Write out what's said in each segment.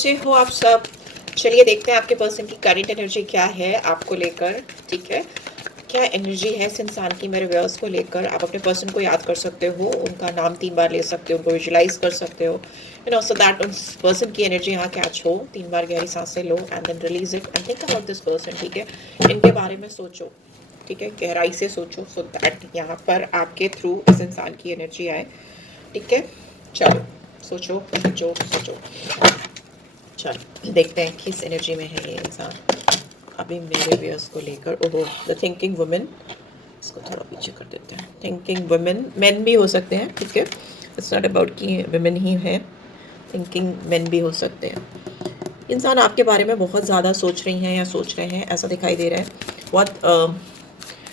कैसे हो आप सब? चलिए देखते हैं आपके पर्सन की करंट एनर्जी क्या है आपको लेकर। ठीक है, क्या एनर्जी है इस इंसान की मेरे व्यूअर्स को लेकर। आप अपने पर्सन को याद कर सकते हो, उनका नाम 3 बार ले सकते हो, उनको विजुलाइज कर सकते हो, सो दैट उस पर्सन की एनर्जी यहाँ कैच हो। 3 बार गहरी सांसें लो and then release it and think about this person. ठीक है, इनके बारे में सोचो, ठीक है, गहराई से सोचो सो दैट यहाँ पर आपके थ्रू इस इंसान की एनर्जी आए। ठीक है, चलो सोचो सोचो सोचो। चलो देखते हैं किस एनर्जी में है ये इंसान अभी मेरे व्यूअर्स को लेकर। ओहो, द थिंकिंग वुमेन। इसको थोड़ा पीछे कर देते हैं। थिंकिंग वुमेन, मेन भी हो सकते हैं, ठीक है, इट्स नॉट अबाउट कि वुमेन ही है, थिंकिंग मेन भी हो सकते हैं। इंसान आपके बारे में बहुत ज़्यादा सोच रही हैं या सोच रहे हैं, ऐसा दिखाई दे रहा है। बहुत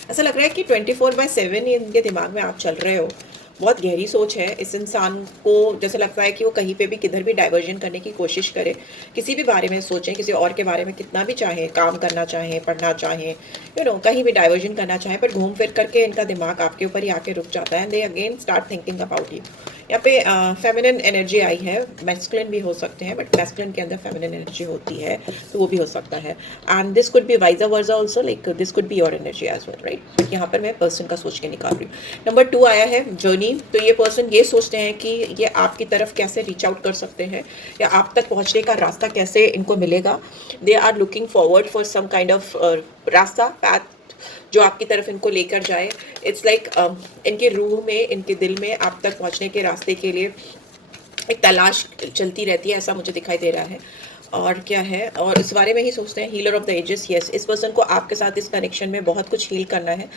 ऐसा लग रहा है कि 24/7 इनके दिमाग में आप चल रहे हो। बहुत गहरी सोच है इस इंसान को। जैसे लगता है कि वो कहीं पे भी किधर भी डाइवर्जन करने की कोशिश करे, किसी भी बारे में सोचें, किसी और के बारे में कितना भी चाहे, काम करना चाहे, पढ़ना चाहे, कहीं भी डाइवर्जन करना चाहे, पर घूम फिर करके इनका दिमाग आपके ऊपर ही आके रुक जाता है। They again start thinking about you. यहाँ पे फेमिनिन एनर्जी आई है, मैस्कुलिन भी हो सकते हैं, बट मैस्कुलिन के अंदर फेमिनिन एनर्जी होती है, तो वो भी हो सकता है। And this could be vice versa also, like this could be your energy as well, right. यहाँ पर मैं पर्सन का सोच के निकाल रही हूँ। नंबर 2 आया है जर्नी। तो ये पर्सन ये सोचते हैं कि ये आपकी तरफ कैसे रीच आउट कर सकते हैं, या आप तक पहुँचने का रास्ता कैसे इनको मिलेगा। They are looking forward for some kind of रास्ता, पैथ, जो आपकी तरफ इनको लेकर जाए। इट्स लाइक इनके रूह में, इनके दिल में आप तक पहुंचने के रास्ते के लिए एक तलाश चलती रहती है, ऐसा मुझे दिखाई दे रहा है। और क्या है, और इस बारे में ही सोचते हैं। Healer of the ages, yes, इस पर्सन को आपके साथ इस कनेक्शन में बहुत कुछ हील करना है।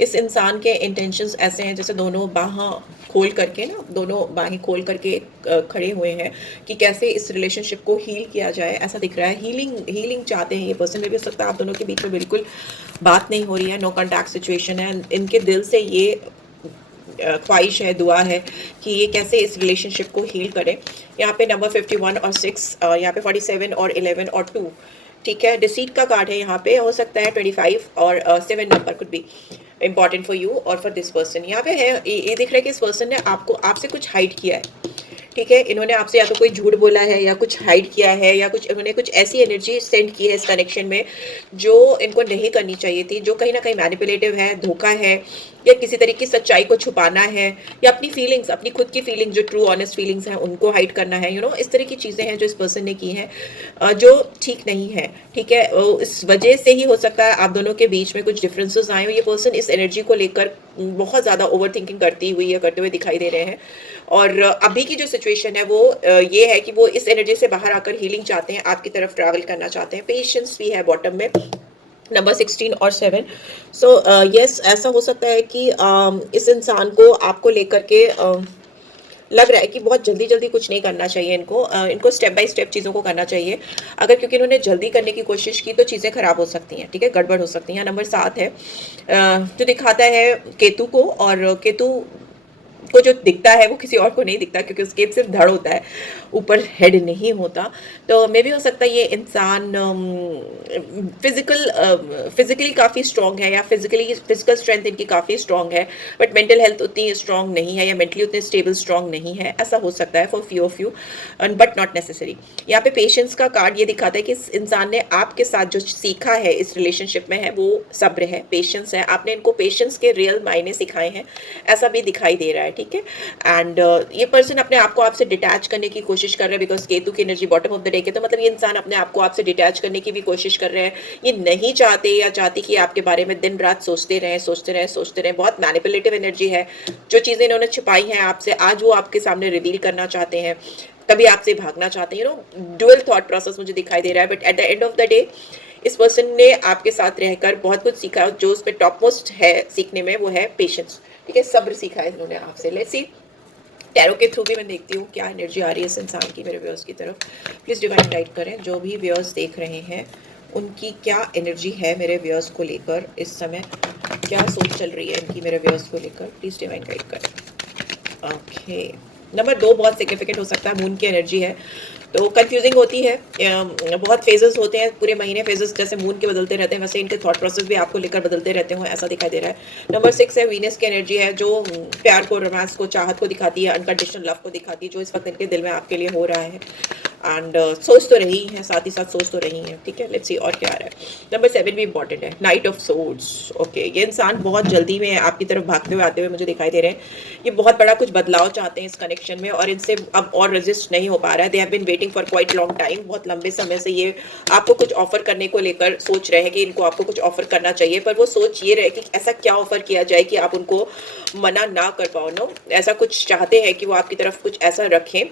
इस इंसान के इंटेंशंस ऐसे हैं जैसे दोनों बाहें खोल करके ना, दोनों बाहें खोल करके खड़े हुए हैं कि कैसे इस रिलेशनशिप को हील किया जाए, ऐसा दिख रहा है। हीलिंग चाहते हैं ये पर्सन। में भी हो सकता है आप दोनों के बीच में बिल्कुल बात नहीं हो रही है, नो कॉन्टैक्ट सिचुएशन है। इनके दिल से ये ख्वाहिश है, दुआ है कि ये कैसे इस रिलेशनशिप को हील करें। यहाँ पे नंबर 51 और 6, यहाँ पे 47 और 11 और 2, ठीक है। डिसीट का कार्ड है, यहाँ पे हो सकता है 25 और 7 number could be important for you और फॉर दिस पर्सन। यहाँ पे है, ये दिख रहा है कि इस पर्सन ने आपसे कुछ हाइड किया है, ठीक है। इन्होंने आपसे या तो कोई झूठ बोला है, या कुछ हाइड किया है, या कुछ इन्होंने कुछ ऐसी एनर्जी सेंड की है इस कनेक्शन में जो इनको नहीं करनी चाहिए थी, जो कहीं ना कहीं मैनिपुलेटिव है, धोखा है, या किसी तरीके की सच्चाई को छुपाना है, या अपनी फीलिंग्स, अपनी खुद की फीलिंग्स जो ट्रू ऑनेस्ट फीलिंग्स हैं उनको हाइड करना है। इस तरह की चीज़ें हैं जो इस पर्सन ने की हैं, जो ठीक नहीं है, ठीक है। इस वजह से ही हो सकता है आप दोनों के बीच में कुछ डिफरेंसेस आए हो। ये पर्सन इस एनर्जी को लेकर बहुत ज़्यादा ओवर थिंकिंग करती हुई या करते हुए दिखाई दे रहे हैं। और अभी की जो सिचुएशन है वो ये है कि वो इस एनर्जी से बाहर आकर हीलिंग चाहते हैं, आपकी तरफ ट्रैवल करना चाहते हैं। पेशेंस भी है बॉटम में, नंबर 16 और 7। सो यस, ऐसा हो सकता है कि इस इंसान को आपको लेकर के लग रहा है कि बहुत जल्दी जल्दी कुछ नहीं करना चाहिए इनको स्टेप बाय स्टेप चीज़ों को करना चाहिए। अगर क्योंकि इन्होंने जल्दी करने की कोशिश की तो चीज़ें खराब हो सकती हैं, ठीक है, गड़बड़ हो सकती हैं। नंबर 7 है, जो दिखाता है केतु को, और केतु को जो दिखता है वो किसी और को नहीं दिखता, क्योंकि उसके सिर्फ धड़ होता है, ऊपर हेड नहीं होता। तो मे भी हो सकता है ये इंसान फिजिकली काफ़ी स्ट्रॉन्ग है, या फिजिकल स्ट्रेंथ इनकी काफ़ी स्ट्रॉन्ग है, बट मेंटल हेल्थ उतनी स्ट्रॉन्ग नहीं है, या मेंटली उतने स्टेबल स्ट्रॉन्ग नहीं है, ऐसा हो सकता है for few of you, but not necessary. यहाँ पे पेशेंस का कार्ड ये दिखाता है कि इस इंसान ने आपके साथ जो सीखा है इस रिलेशनशिप में है वो सब्र है, पेशेंस है। आपने इनको पेशेंस के रियल मायने सिखाए हैं, ऐसा भी दिखाई दे रहा है, ठीक है। एंड ये पर्सन अपने आप को आपसे डिटैच करने की कोशिश कर रहे हैं, बिकॉज केतु की energy bottom of the day के, तो मतलब ये इंसान अपने आप को आपसे डिटैच करने की भी कोशिश कर रहे हैं। ये नहीं चाहते या चाहती कि आपके बारे में दिन रात सोचते रहें। बहुत मैनिपुलेटिव एनर्जी है। जो चीज़ें इन्होंने छिपाई हैं आपसे, आज वो आपके सामने रिवील करना चाहते हैं, कभी आपसे भागना चाहते हैं। डुअल थॉट प्रोसेस मुझे दिखाई दे रहा है, but at the end of the day इस पर्सन ने आपके साथ रहकर बहुत कुछ सीखा। जो उस पर टॉप मोस्ट है सीखने में वो है पेशेंस, ठीक है, सब्र सीखा है इन्होंने आपसे। लेट्स सी, टैरो के थ्रू भी मैं देखती हूँ क्या एनर्जी आ रही है इस इंसान की मेरे व्यूअर्स की तरफ। प्लीज़ डिवाइन गाइड करें, जो भी व्यूअर्स देख रहे हैं उनकी क्या एनर्जी है मेरे व्यूअर्स को लेकर इस समय, क्या सोच चल रही है इनकी मेरे व्यूअर्स को लेकर। प्लीज़ डिवाइन गाइड करें। ओके, नंबर 2 बहुत सिग्निफिकेंट हो सकता है, मून की एनर्जी है, तो कंफ्यूजिंग होती है। बहुत फेजेस होते हैं पूरे महीने, फेजेस जैसे मून के बदलते रहते हैं वैसे इनके थॉट प्रोसेस भी आपको लेकर बदलते रहते हो, ऐसा दिखाई दे रहा है। नंबर 6 है, वीनस की एनर्जी है, जो प्यार को, रोमांस को, चाहत को दिखाती है, अनकंडीशनल लव को दिखाती है, जो इस वक्त इनके दिल में आपके लिए हो रहा है। एंड सोच तो रही हैं, साथ ही साथ सोच तो रही हैं, ठीक है। लेट्स सी और क्या आ रहा है। नंबर 7 भी इंपॉर्टेंट है, नाइट ऑफ सोर्ड्स। ओके, ये इंसान बहुत जल्दी में आपकी तरफ भागते हुए आते हुए मुझे दिखाई दे रहे हैं। ये बहुत बड़ा कुछ बदलाव चाहते हैं इस कनेक्शन में, और इनसे अब और रेजिस्ट नहीं हो पा रहा है। They have been waiting for quite long time, बहुत लंबे समय से ये आपको कुछ ऑफर करने को लेकर सोच रहे हैं कि इनको आपको कुछ ऑफर करना चाहिए, पर वो सोच ये रहे कि ऐसा क्या ऑफर किया जाए कि आप उनको मना ना कर पाओ। नो, ऐसा कुछ चाहते हैं कि वो आपकी तरफ कुछ ऐसा रखें।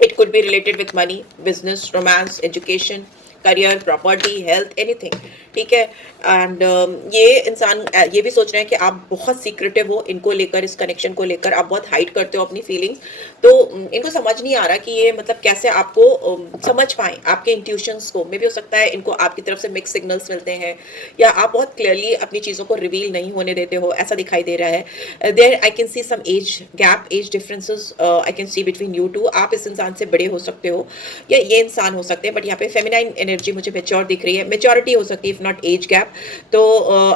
It could be related with money, business, romance, education, career, property, health, anything, ठीक है। एंड ये इंसान ये भी सोच रहे हैं कि आप बहुत सीक्रेटिव हो इनको लेकर, इस कनेक्शन को लेकर आप बहुत हाइड करते हो अपनी फीलिंग्स। तो इनको समझ नहीं आ रहा कि ये मतलब कैसे आपको समझ पाएं, आपके इंट्यूशंस को। मे भी हो सकता है इनको आपकी तरफ से मिक्स सिग्नल्स मिलते हैं, या आप बहुत क्लियरली अपनी चीज़ों को रिवील नहीं होने देते हो, ऐसा दिखाई दे रहा है। There I can see some age gap, age differences I can see between you two. आप इस इंसान से बड़े हो सकते हो या ये इंसान हो सकते हैं, बट यहाँ पे फेमिनाइन एनर्जी मुझे मेच्योर दिख रही है, मेच्योरिटी हो सकती है इफ नॉट एज गैप। तो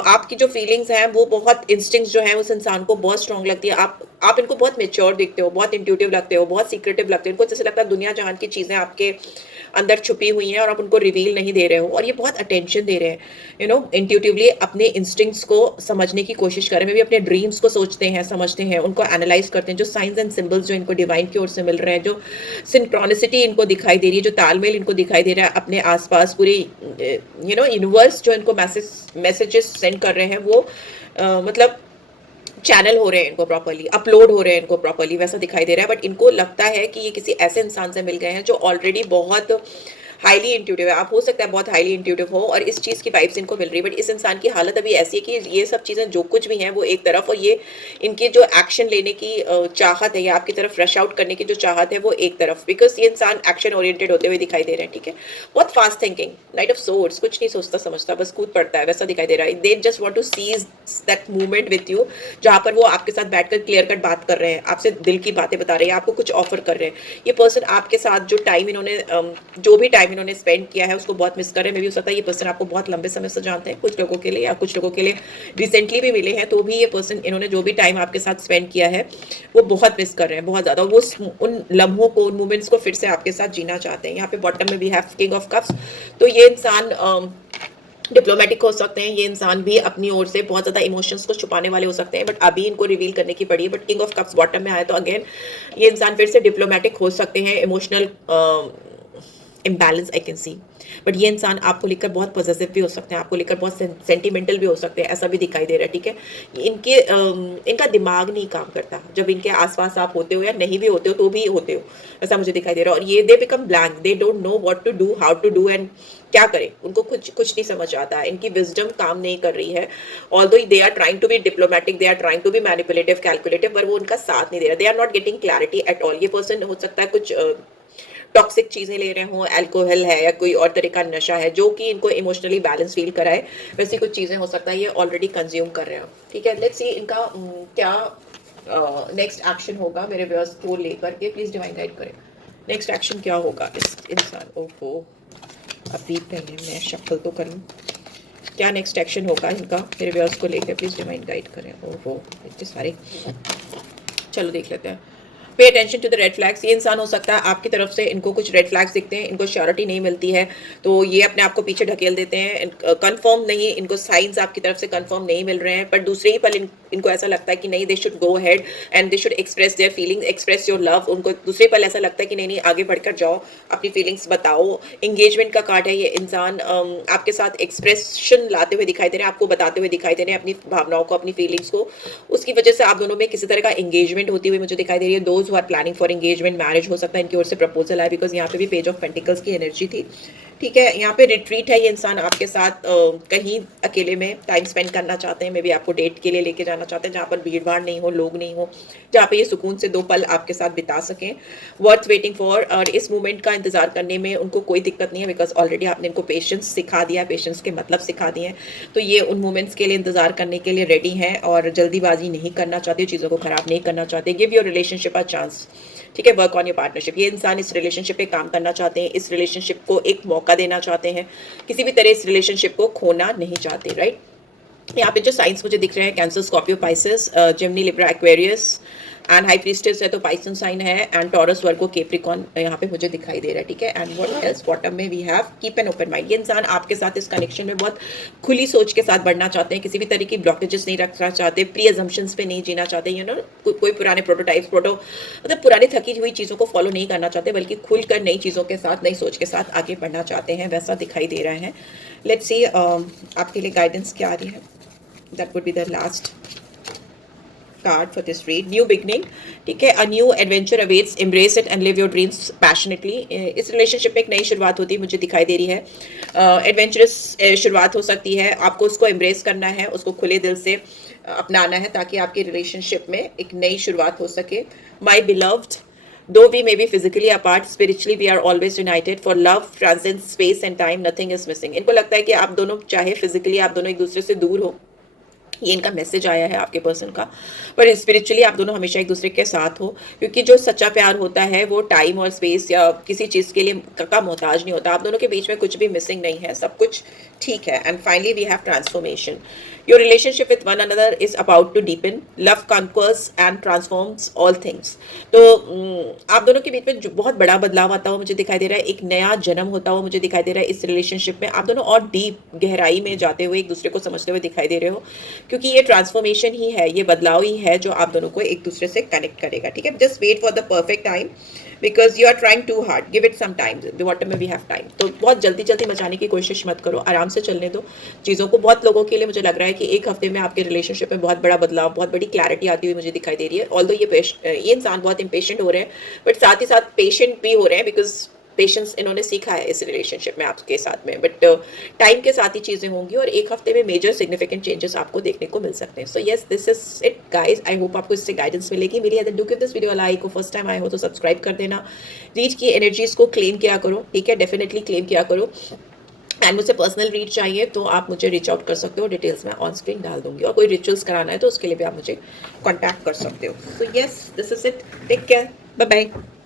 आपकी जो फीलिंग्स हैं वो बहुत, इंस्टिंक्ट्स जो हैं उस इंसान को बहुत स्ट्रांग लगती है। आप इनको बहुत मेच्योर दिखते हो, बहुत इंट्यूटिव लगते हो, बहुत सीक्रेटिव लगते हो। इनको जैसे लगता है दुनिया जहान की चीज़ें आपके अंदर छुपी हुई हैं और आप उनको रिवील नहीं दे रहे हो, और ये बहुत अटेंशन दे रहे हैं, यू नो, इंट्यूटिवली अपने इंस्टिंक्ट्स को समझने की कोशिश कर रहे हैं। भी अपने ड्रीम्स को सोचते हैं, समझते हैं, उनको एनालाइज करते हैं। जो साइंस एंड सिंबल्स जो इनको डिवाइन की ओर से मिल रहे हैं, जो सिंक्रोनिसिटी इनको दिखाई दे रही है, जो तालमेल इनको दिखाई दे रहा है अपने आसपास, पूरी यू नो यूनिवर्स जो इनको मैसेजेस सेंड कर रहे हैं, वो मतलब चैनल हो रहे हैं इनको प्रॉपर्ली, अपलोड हो रहे हैं इनको प्रॉपर्ली, वैसा दिखाई दे रहा है। बट इनको लगता है कि ये किसी ऐसे इंसान से मिल गए हैं जो ऑलरेडी बहुत हाईली इंट्यूटिव है। आप हो सकता है बहुत हाईली इंट्यूटिव हो और इस चीज़ की वाइब्स इनको मिल रही है, बट इस इंसान की हालत अभी ऐसी है कि ये सब चीज़ें जो कुछ भी हैं वो एक तरफ, और ये इनकी जो एक्शन लेने की चाहत है या आपकी तरफ रश आउट करने की जो चाहत है वो एक तरफ, बिकॉज ये इंसान एक्शन ओरिएंटेड होते हुए दिखाई दे रहे हैं, ठीक है। बहुत fast thinking, night of swords, कुछ नहीं सोचता समझता, बस कूद पड़ता है, वैसा दिखाई दे रहा है। They just want to seize that movement with you, जहाँ पर वो आपके साथ बैठकर क्लियर कट बात कर रहे हैं, आपसे दिल की बातें बता रहे हैं, आपको कुछ ऑफर कर रहे हैं। ये पर्सन आपके साथ जो टाइम इन्होंने जो भी टाइम इन्होंने स्पेंड किया है उसको बहुत मिस कर रहे हैं। मे भी हो सकता है ये पर्सन आपको बहुत लंबे समय से जानते हैं, कुछ लोगों के लिए, या कुछ लोगों के लिए रिसेंटली भी मिले हैं, तो भी ये पर्सन, इन्होंने जो भी टाइम आपके साथ स्पेंड किया है वो बहुत मिस कर रहे हैं, बहुत ज़्यादा। वो उन लम्हों को, उन मोमेंट्स को फिर से आपके साथ जीना चाहते हैं। यहाँ पे बॉटम में भी है किंग ऑफ कप्स। तो ये इंसान डिप्लोमेटिक हो सकते हैं, ये इंसान भी अपनी ओर से बहुत ज़्यादा इमोशंस को छुपाने वाले हो सकते हैं, बट अभी इनको रिवील करने की पड़ी है। But king of cups bottom में आया तो अगेन ये इंसान फिर से डिप्लोमेटिक हो सकते हैं, emotional imbalance I can C. But ये इंसान आपको लेकर बहुत पॉजिटिव भी हो सकते हैं, आपको लेकर बहुत सेंटिमेंटल भी हो सकते हैं, ऐसा भी दिखाई दे रहा है, ठीक है। इनका दिमाग नहीं काम करता जब इनके आसपास आप होते हो, या नहीं भी होते हो तो भी होते हो, ऐसा मुझे दिखाई दे रहा है। और ये they become blank, they don't know what to do, how to do, and क्या करें, उनको कुछ नहीं समझ आता है। इनकी विजडम काम नहीं कर रही है, although they are trying to be diplomatic, they are trying to be manipulative, calculative, पर वो उनका साथ नहीं दे रहा। They are not getting clarity at all. ये पर्सन हो सकता है कुछ टॉक्सिक चीज़ें ले रहे हों, अल्कोहल है या कोई और तरह का नशा है जो कि इनको इमोशनली बैलेंस फील कराए, वैसी कुछ चीज़ें हो सकता है ये ऑलरेडी कंज्यूम कर रहे हो, ठीक है। लेट्स सी इनका क्या नेक्स्ट एक्शन होगा मेरे व्यूअर्स को लेकर के, प्लीज़ डिवाइन गाइड करें। नेक्स्ट एक्शन क्या होगा इस इंसान, ओहो अभी पहले मैं शफल तो करूँ, क्या नेक्स्ट एक्शन होगा इनका मेरे व्यूअर्स को लेकर, प्लीज़ डिवाइन गाइड करें। ओहो इतने सारे, चलो देख लेते हैं। Pay attention to the red flags. ये इंसान हो सकता है आपकी तरफ से इनको कुछ रेड फ्लैग्स दिखते हैं, इनको श्योरिटी नहीं मिलती है, तो ये अपने आप को पीछे ढकेल देते हैं। कंफर्म नहीं, इनको साइंस आपकी तरफ से कंफर्म नहीं मिल रहे हैं, पर दूसरे ही पल इनको ऐसा लगता है कि नहीं, they should go head and they should express their feelings, express your love. उनको दूसरे पल ऐसा लगता है कि नहीं नहीं, आगे बढ़कर जाओ, अपनी फीलिंग्स बताओ। एंगेजमेंट का कार्ड है, ये इंसान आपके साथ एक्सप्रेशन लाते हुए दिखाई दे रहे हैं, आपको बताते हुए दिखाई दे रहे हैं अपनी भावनाओं को, अपनी फीलिंग्स को। उसकी वजह से आप दोनों में किसी तरह का एंगेजमेंट होती हुई मुझे दिखाई दे रही है। Those who are planning for engagement, marriage हो सकता है इनकी ओर से प्रपोजल आए, बिकॉज यहाँ पे भी पेज ऑफ पेंटिकल्स की एनर्जी थी, ठीक है। यहाँ पे रिट्रीट है, ये इंसान आपके साथ कहीं अकेले में टाइम स्पेंड करना चाहते हैं, मे बी आपको डेट के लिए लेके जाना चाहते हैं जहाँ पर भीड़ भाड़ नहीं हो, लोग नहीं हो, जहाँ पे ये सुकून से 2 पल आपके साथ बिता सकें। वर्थ वेटिंग फॉर, और इस मोमेंट का इंतजार करने में उनको कोई दिक्कत नहीं है, बिकॉज ऑलरेडी आपने इनको पेशेंस सिखा दिया, पेशेंस के मतलब सिखा दिए हैं, तो ये उन मोमेंट्स के लिए इंतजार करने के लिए रेडी हैं और जल्दीबाजी नहीं करना चाहते, चीज़ों को खराब नहीं करना चाहते। Give your relationship a chance, ठीक है। वर्क ऑन योर पार्टनरशिप, ये इंसान इस रिलेशनशिप पे काम करना चाहते हैं, इस रिलेशनशिप को एक मौका देना चाहते हैं, किसी भी तरह इस रिलेशनशिप को खोना नहीं चाहते, राइट। यहाँ पे जो साइंस मुझे दिख रहे हैं, Cancer, Scorpio, Pisces, Gemini, Libra, Aquarius, and High Priestess है तो पाइसन साइन है, एंड टॉरस वर्गो कैप्रिकॉर्न यहाँ पे मुझे दिखाई दे रहा है, ठीक है। एंड व्हाट एल्स, बॉटम में we have keep an open mind. ये इंसान आपके साथ इस कनेक्शन में बहुत खुली सोच के साथ बढ़ना चाहते हैं, किसी भी तरह की ब्लॉकेजेस नहीं रखना चाहते, प्री अजम्पशंस पे नहीं जीना चाहते, यू नो कोई पुराने प्रोटोटाइप्स मतलब पुरानी थकी हुई चीज़ों को फॉलो नहीं करना चाहते, बल्कि खुलकर नई चीज़ों के साथ, नई सोच के साथ आगे बढ़ना चाहते हैं, वैसा दिखाई दे रहा है। लेट्स सी आपके लिए गाइडेंस क्या आ रही है। That would be the last card for this read. New beginning, ठीक है। A new adventure awaits, embrace it and live your dreams passionately. इस रिलेशनशिप में एक नई शुरुआत होती है, मुझे दिखाई दे रही है। एडवेंचरस शुरुआत हो सकती है, आपको उसको एम्ब्रेस करना है, उसको खुले दिल से अपनाना है, ताकि आपकी रिलेशनशिप में एक नई शुरुआत हो सके। माई beloved, though we may be physically apart, spiritually we are always united, for love transcends space and time, nothing is missing। इनको लगता है कि आप दोनों चाहे फिजिकली आप दोनों एक दूसरे से दूर हो, ये इनका मैसेज आया है आपके पर्सन का, पर स्पिरिचुअली आप दोनों हमेशा एक दूसरे के साथ हो, क्योंकि जो सच्चा प्यार होता है वो टाइम और स्पेस या किसी चीज़ के लिए का मोहताज नहीं होता। आप दोनों के बीच में कुछ भी मिसिंग नहीं है, सब कुछ ठीक है। And finally we have transformation. Your relationship with one another is about to deepen, love conquers and transforms all things. तो आप दोनों के बीच में जो बहुत बड़ा बदलाव आता हुआ मुझे दिखाई दे रहा है, एक नया जन्म होता हुआ मुझे दिखाई दे रहा है इस रिलेशनशिप में। आप दोनों और डीप गहराई में जाते हुए एक दूसरे को समझते हुए दिखाई दे रहे हो, क्योंकि ये ट्रांसफॉर्मेशन ही है, ये बदलाव ही है जो आप दोनों को एक दूसरे से कनेक्ट करेगा, ठीक है। Just wait for the perfect time, because you are trying too hard, give it some time, the bottom में वी हैव टाइम। तो बहुत जल्दी जल्दी मचाने की कोशिश मत करो, आराम से चलने दो चीज़ों को। बहुत लोगों के लिए मुझे लग रहा है कि एक हफ्ते में आपके रिलेशनशिप में बहुत बड़ा बदलाव, बहुत बड़ी क्लैरिटी आती हुई मुझे दिखाई दे रही है। ऑल्दो ये इंसान बहुत इंपेशेंट हो रहे हैं, बट साथ ही साथ पेशेंट भी हो रहे हैं, बिकॉज पेशेंस इन्होंने सीखा है इस रिलेशनशिप में आपके साथ में। बट टाइम के साथ ही चीज़ें होंगी और एक हफ्ते में मेजर सिग्निफिकेंट चेंजेस आपको देखने को मिल सकते हैं। सो yes, this is it guys. I hope आपको इससे गाइडेंस मिलेगी। मेरी do give this video like, को फर्स्ट टाइम आए हो तो सब्सक्राइब कर देना। रीड की एनर्जीज को क्लेम किया करो, ठीक है, डेफिनेटली क्लेम किया करो। एंड मुझसे पर्सनल रीड चाहिए तो आप मुझे रीच आउट कर सकते हो, डिटेल्स मैं ऑन स्क्रीन डाल दूंगी। और कोई रिचुअल्स कराना है तो उसके लिए भी आप मुझे कॉन्टैक्ट कर सकते हो। So yes, this is it. Take care, bye bye.